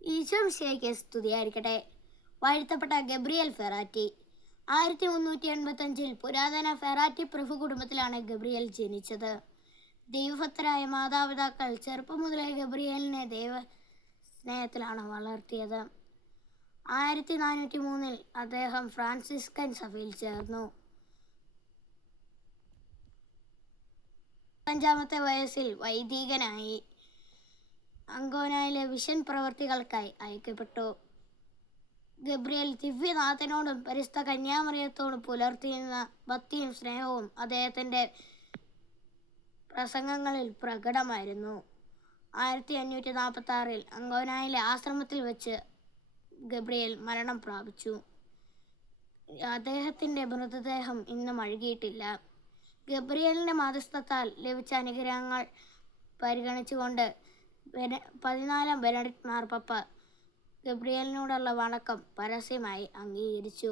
ഈശോ മിശിഹായ്ക്ക് സ്തുതിയായിരിക്കട്ടെ. വാഴ്ത്തപ്പെട്ട ഗബ്രിയേൽ ഫെറാറ്റി. 1385 പുരാതന ഫെറാറ്റി പ്രഭു കുടുംബത്തിലാണ് ഗബ്രിയേൽ ജനിച്ചത്. ദൈവഭക്തരായ മാതാപിതാക്കൾ ചെറുപ്പം മുതലേ ഗബ്രിയേലിനെ ദൈവ സ്നേഹത്തിലാണ് വളർത്തിയത്. 1403 അദ്ദേഹം ഫ്രാൻസിസ്കൻ സഭയിൽ ചേർന്നു. 5-ാമത്തെ വയസ്സിൽ വൈദികനായി. അങ്കോനയിലെ മിഷൻ പ്രവൃത്തികൾക്കായി അയക്കപ്പെട്ടു. ഗബ്രിയേൽ ദിവ്യനാഥനോടും പരിശുദ്ധ കന്യാമറിയത്തോടും പുലർത്തിയിരുന്ന ഭക്തിയും സ്നേഹവും അദ്ദേഹത്തിൻ്റെ പ്രസംഗങ്ങളിൽ പ്രകടമായിരുന്നു. 1546 അങ്കോനയിലെ ആശ്രമത്തിൽ വെച്ച് ഗബ്രിയേൽ മരണം പ്രാപിച്ചു. അദ്ദേഹത്തിൻ്റെ മൃതദേഹം ഇന്നും അഴുകിയിട്ടില്ല. ഗബ്രിയേലിൻ്റെ മാധ്യസ്ഥത്താൽ ലഭിച്ച അനുഗ്രഹങ്ങൾ പരിഗണിച്ചുകൊണ്ട് 14-ാം ബെനഡിക്ട് മാർപ്പാപ്പ ഗബ്രിയേലിനോടുള്ള വണക്കം പരസ്യമായി അംഗീകരിച്ചു.